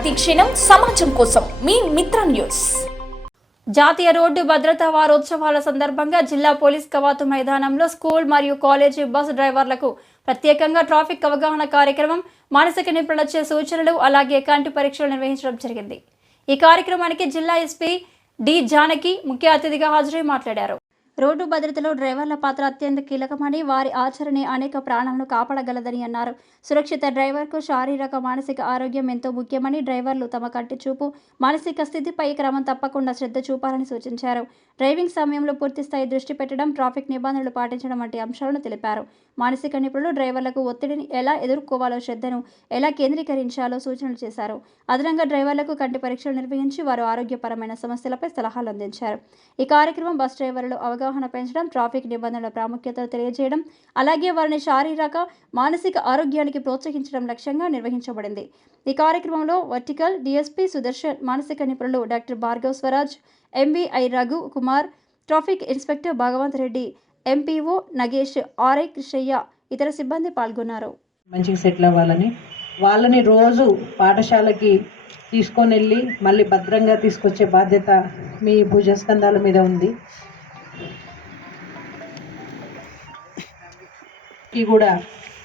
ప్రతిక్షణం సమాజం కోసం మీ మిత్ర న్యూస్. జాతీయ రోడ్డు భద్రతా వారోత్సవాల సందర్భంగా జిల్లా పోలీస్ కవాతు మైదానంలో స్కూల్ మరియు కాలేజీ బస్ డ్రైవర్లకు ప్రత్యేకంగా ట్రాఫిక్ అవగాహన కార్యక్రమం, మానసిక నిపుణులచే సూచనలు, అలాగే కంటి పరీక్షలు నిర్వహించడం జరిగింది. ఈ కార్యక్రమానికి జిల్లా ఎస్పీ డి జానకి ముఖ్య అతిథిగా హాజరై మాట్లాడారు. రోడ్డు భద్రతలో డ్రైవర్ల పాత్ర అత్యంత కీలకమని, వారి ఆచరణే అనేక ప్రాణాలను కాపాడగలదని అన్నారు. సురక్షిత డ్రైవర్కు శారీరక మానసిక ఆరోగ్యం ఎంతో ముఖ్యమని, డ్రైవర్లు తమ కంటి చూపు, మానసిక స్థితిపై క్రమం తప్పకుండా శ్రద్ధ చూపాలని సూచించారు. డ్రైవింగ్ సమయంలో పూర్తిస్థాయి దృష్టి పెట్టడం, ట్రాఫిక్ నిబంధనలు పాటించడం వంటి అంశాలను తెలిపారు. మానసిక నిపుణులు డ్రైవర్లకు ఒత్తిడిని ఎలా ఎదుర్కోవాలో, శ్రద్ధను ఎలా కేంద్రీకరించాలో సూచనలు చేశారు. అదనంగా డ్రైవర్లకు కంటి పరీక్షలు నిర్వహించి వారు ఆరోగ్యపరమైన సమస్యలపై సలహాలు అందించారు. ఈ కార్యక్రమం బస్ డ్రైవర్లు అవగాహన పెంచడం, ట్రాఫిక్ నిబంధనల ప్రాముఖ్యతను తెలియజేయడం, అలాగే వారిని శారీరక మానసిక ఆరోగ్యానికి ప్రోత్సహించడం లక్ష్యంగా నిర్వహించబడింది. ఈ కార్యక్రమంలో వర్టికల్ డిఎస్పీ సుదర్శన్, మానసిక నిపుణులు doctor Bhargav Swaraj, MVI Raghu Kumar, traffic inspector Bhagavanth Reddy, MPO Nagesh, RI Krishnaiah, ఇతర సిబ్బంది పాల్గొన్నారు. మంచిగా సెటిల్ అవ్వాలని వాళ్ళని రోజు పాఠశాలకి తీసుకొని వెళ్ళి మళ్ళీ భద్రంగా తీసుకొచ్చే బాధ్యత మీ భుజస్కంధాల మీద ఉంది. కూడా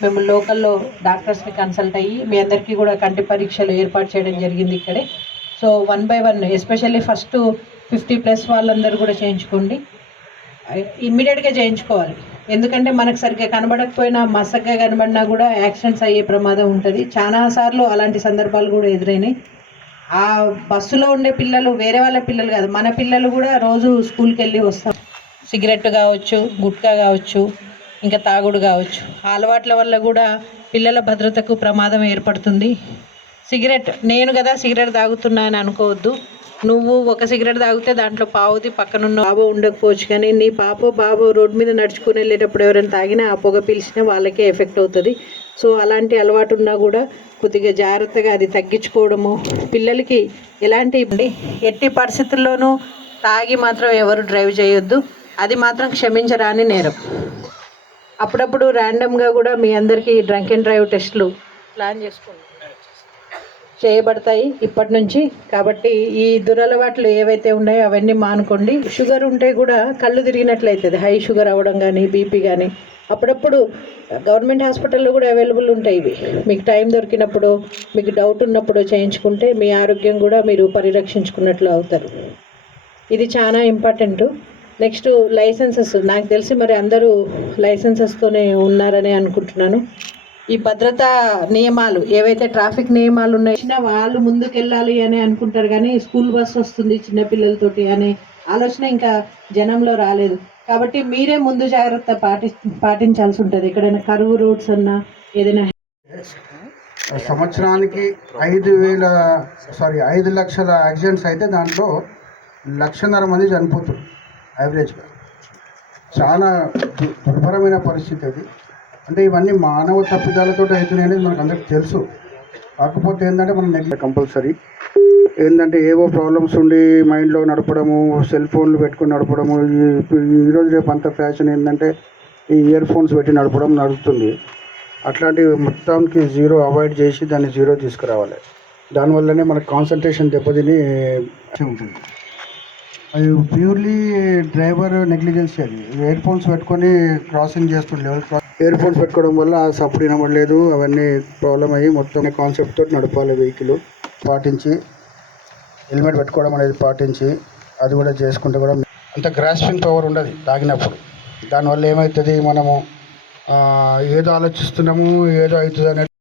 మేము లోకల్లో డాక్టర్స్ని కన్సల్ట్ అయ్యి మీ అందరికీ కూడా కంటి పరీక్షలు ఏర్పాటు చేయడం జరిగింది ఇక్కడే. సో 1 by 1 ఎస్పెషల్లీ ఫస్ట్ 50+ వాళ్ళందరూ కూడా చేయించుకోండి. ఇమ్మీడియట్గా చేయించుకోవాలి. ఎందుకంటే మనకు సరిగ్గా కనబడకపోయినా, మసగ్గా కనబడినా కూడా యాక్సిడెంట్స్ అయ్యే ప్రమాదం ఉంటుంది. చాలాసార్లు అలాంటి సందర్భాలు కూడా ఎదురైనాయి. ఆ బస్సులో ఉండే పిల్లలు వేరే వాళ్ళ పిల్లలు కాదు, మన పిల్లలు కూడా రోజు స్కూల్కి వెళ్ళి వస్తాం. సిగరెట్ కావచ్చు, గుట్కా కావచ్చు, ఇంకా తాగుడు కావచ్చు. ఆ అలవాట్ల వల్ల కూడా పిల్లల భద్రతకు ప్రమాదం ఏర్పడుతుంది. సిగరెట్, నేను కదా సిగరెట్ తాగుతున్నా అని అనుకోవద్దు. నువ్వు ఒక సిగరెట్ తాగితే దాంట్లో పావుది పక్కనున్న బాబు ఉండకపోవచ్చు, కానీ నీ పాప బాబు రోడ్డు మీద నడుచుకుని వెళ్ళేటప్పుడు ఎవరైనా తాగినా ఆ పొగ పీల్చినా వాళ్ళకే ఎఫెక్ట్ అవుతుంది. సో అలాంటి అలవాటు ఉన్నా కూడా కొద్దిగా జాగ్రత్తగా అది తగ్గించుకోవడము. పిల్లలకి ఎలాంటి ఎట్టి పరిస్థితుల్లోనూ తాగి మాత్రం ఎవరు డ్రైవ్ చేయొద్దు. అది మాత్రం క్షమించరాని నేరం. అప్పుడప్పుడు ర్యాండమ్గా కూడా మీ అందరికీ డ్రంక్ అండ్ డ్రైవ్ టెస్టులు ప్లాన్ చేయబడతాయి ఇప్పటి నుంచి. కాబట్టి ఈ దురలవాట్లు ఏవైతే ఉన్నాయో అవన్నీ మానుకోండి. షుగర్ ఉంటే కూడా కళ్ళు తిరిగినట్లయితుంది, హై షుగర్ అవ్వడం కానీ, బీపీ కానీ. అప్పుడప్పుడు గవర్నమెంట్ హాస్పిటల్లో కూడా అవైలబుల్ ఉంటాయి ఇవి. మీకు టైం దొరికినప్పుడు, మీకు డౌట్ ఉన్నప్పుడు చేయించుకుంటే మీ ఆరోగ్యం కూడా మీరు పరిరక్షించుకున్నట్లు అవుతారు. ఇది చాలా ఇంపార్టెంట్. Next licences. నాకు తెలిసి మరి అందరూ లైసెన్సెస్తోనే ఉన్నారని అనుకుంటున్నాను. ఈ భద్రతా నియమాలు ఏవైతే ట్రాఫిక్ నియమాలు ఉన్నాయో వాళ్ళు ముందుకెళ్ళాలి అని అనుకుంటారు, కానీ స్కూల్ బస్ వస్తుంది చిన్నపిల్లలతోటి అనే ఆలోచన ఇంకా జనంలో రాలేదు. కాబట్టి మీరే ముందు జాగ్రత్త పాటించాల్సి ఉంటుంది. ఎక్కడైనా కరువు రోడ్స్ అన్నా ఏదైనా. సంవత్సరానికి 5 లక్షల యాక్సిడెంట్స్ అయితే దాంట్లో 1.5 లక్షల మంది చనిపోతారు యావరేజ్గా. చాలా దుర్భరమైన పరిస్థితి అది. అంటే ఇవన్నీ మానవ తప్పిదాలతో అవుతున్నాయి అనేది మనకు అందరికి తెలుసు. కాకపోతే ఏంటంటే మనం కంపల్సరీ ఏంటంటే ఏవో ప్రాబ్లమ్స్ ఉండి మైండ్లో నడపడము, సెల్ ఫోన్లు పెట్టుకుని నడపడము. ఈరోజు రేపు అంత ఫ్యాషన్ ఏంటంటే ఈ ఇయర్ ఫోన్స్ పెట్టి నడపడం నడుస్తుంది. అట్లాంటివి మొత్తానికి జీరో అవాయిడ్ చేసి దాన్ని జీరో తీసుకురావాలి. దానివల్లనే మనకు కాన్సన్ట్రేషన్ దెబ్బతిని ఉంటుంది. అది ప్యూర్లీ డ్రైవర్ నెగ్లిజెన్సీ. అది ఇయర్ ఫోన్స్ పెట్టుకొని క్రాసింగ్ చేస్తుండే లెవెల్ ఇయర్ ఫోన్స్ పెట్టుకోవడం వల్ల ఆ సప్పుడు వినబడలేదు, అవన్నీ ప్రాబ్లం అయ్యి మొత్తం కాన్సెప్ట్ తోటి నడపాలి. వెహికల్ పాటించి హెల్మెట్ పెట్టుకోవడం అనేది పాటించి అది కూడా చేసుకుంటే కూడా అంత గ్రాస్పింగ్ పవర్ ఉండదు తాగినప్పుడు. దానివల్ల ఏమవుతుంది, మనము ఏదో ఆలోచిస్తున్నాము, ఏదో అవుతుంది అనేది